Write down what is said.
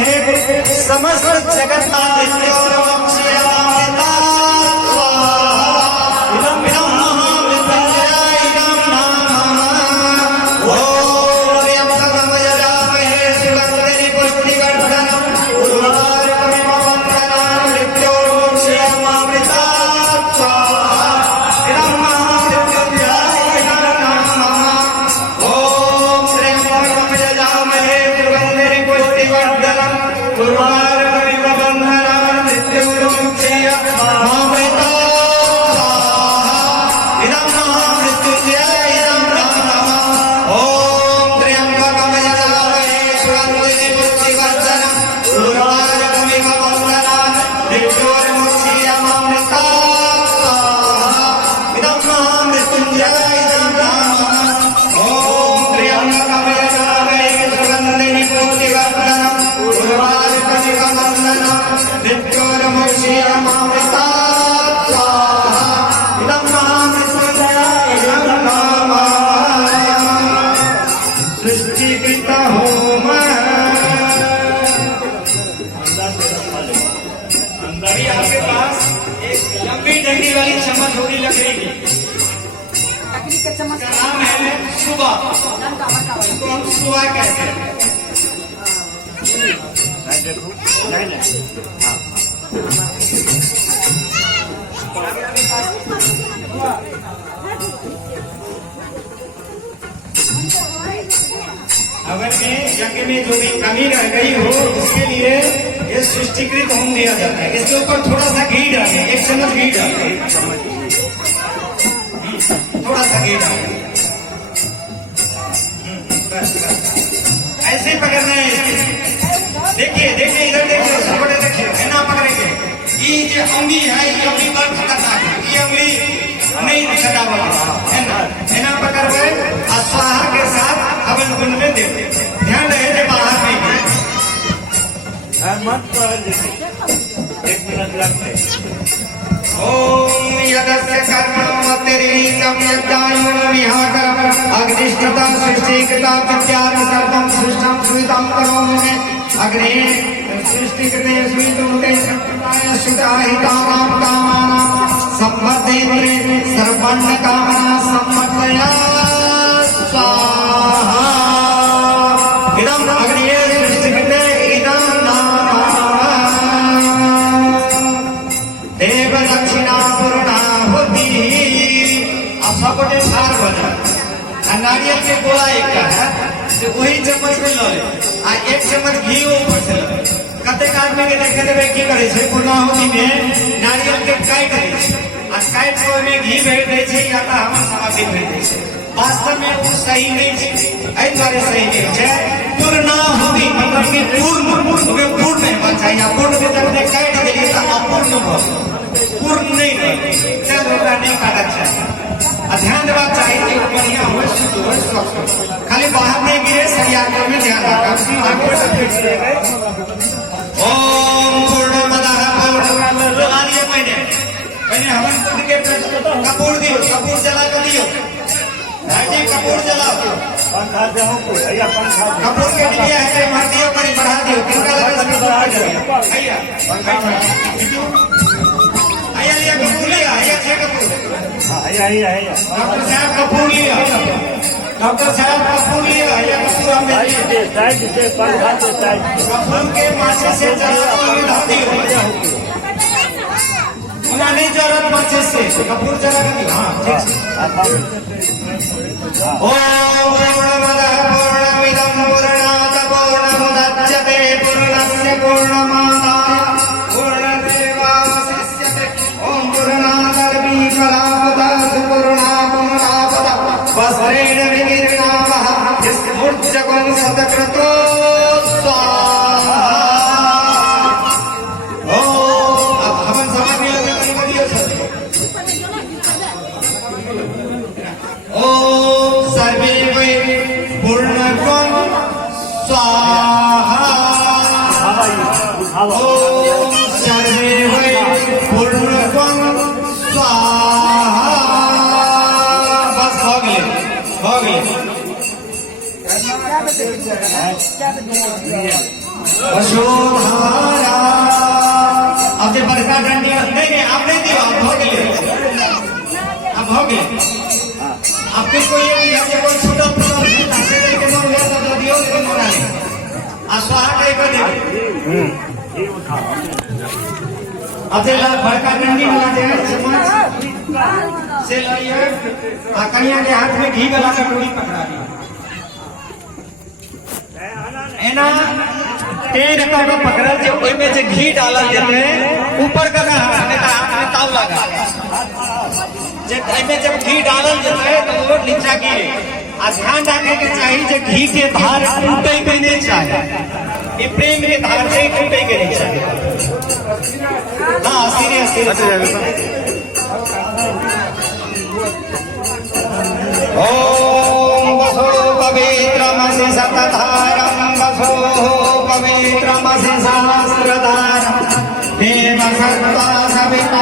हे समस्त जगत आपके पास एक लंबी डंडी वाली चम्मच होगी लकड़ी की, का नाम है सुबह। इसको हम सुबह कहते हैं। अगर यज्ञ में जो भी कमी रह गई हो उसके लिए ये सृष्टिकृत होम दिया जाता है। इसके ऊपर थोड़ा सा घी डालें, 1 चम्मच घी डालें, थोड़ा सा घी डालें, ऐसे ही पकड़ना है इसके। देखिए देखिए इधर देखिए, सबड़े देखिए, है ना पकड़ेंगे। ये जो अंगली है ये अंगली पर खतरनाक है, ये अंगली नहीं सदा है ना पकड़ गए। स्वाहा के साथ हवन कुंड में दे, ध्यान रहे थे बाहर नहीं मत पर 1 मिनट लगते। ओम यदस्य कर्मवतिरीकं यज्ञायं विहाकरं अग्निष्ठता सृष्टिकृता विद्यां सर्वं सृष्टं सुविदं करोमि अग्ने सृष्टिकृते सुविदुते सर्वाय सुताहितानां कामानां संवर्धेन्द्रे सर्वान् कामना संवर्धया स्वाहा। इदं अग्निये सृष्टिकृते इदं देव दक्षिणा पूर्णाहुति। अब सबको सार बजा नारियल के गोला एक का है तो वही चम्मच में लो ले आ 1 चम्मच घी ऊपर से लो। कतेक आदमी के देखे देवे की करे छे पूर्णाहुति में नारियल के काट दे आ काट को में घी भेज दे छे या तो हम समाधि भेज दे छे। वास्तव में वो सही नहीं छे, एहि द्वारे सही नहीं छे। पूर्णाहुति मतलब कि पूर्ण नहीं बचा या पूर्ण के जब काट देली तो अपूर्ण भ पूर्ण नहीं रहे नहीं काटा चाहिए। ध्यान देना चाहिए कि बढ़िया हो, शुद्ध हो, स्वच्छ हो, खाली बाहर नहीं गिरे, सरिया में ध्यान रखा। ओम पूर्णमदः पूर्णमादाय पहले हवन कुंड के कपूर दियो, कपूर जला कर दियो भाई, कपूर जलाओ। कपूर के लिए है मार दियो, करी बढ़ा दियो, किनका लगा भैया आया लिया कपूर लिया, आया छे कपूर, डॉक्टर साहब कपूर लिया, डॉक्टर साहब कपूर लिया, आया कपूर हमें कपूर के माचे से जला दियो, उन्हें नहीं जरूरत माचे से कपूर जला कर दियो। हाँ ओम पूर्णमदः पूर्णमिदं पूर्णात् पूर्णमुदच्यते पूर्णस्य पूर्णमादाय पूर्णमेवावशिष्यते। ओम पूर्णादर्वी कलापदात् पूर्णापुनरापद वस्त्रेण विकीर्णावः स्फूर्जकं सतक्रतो स्वाहा। अब हवन समाधि ओम सर्वे वै पूर्णत्वं स्वाहा। ओम सर्वे वै पूर्णत्वं स्वाहा। बस हो गए, हो गए। वसुधारा अब जे बड़का डंडी नहीं आप नहीं दियो आप हो गए अब हो गए आपके कोई ये जैसे कोई छोटा छोटा ऐसे करके मन ले तो दियो लेकिन मोना नहीं आस्वाद नहीं कर दे अब जे बड़का डंडी वाला जे चम्मच से लाइए कन्या के हाथ में घी वाला कटोरी पकड़ा दी एना तेल का पकड़ल जे ओइ में जे घी डालल जेते ऊपर का हाथ में ताव लगा जे ओइ में जब घी डालल जेते तो वो नीचा गिरे आ ध्यान रखे के चाहिए जे घी के धार टूटे के नहीं चाहिए ये प्रेम के धार से टूटे के नहीं चाहिए हाँ सीरियस ओम वसो पवित्रमसि सतधारं वसो पवित्रमसि सहस्रधारं देव सर्वा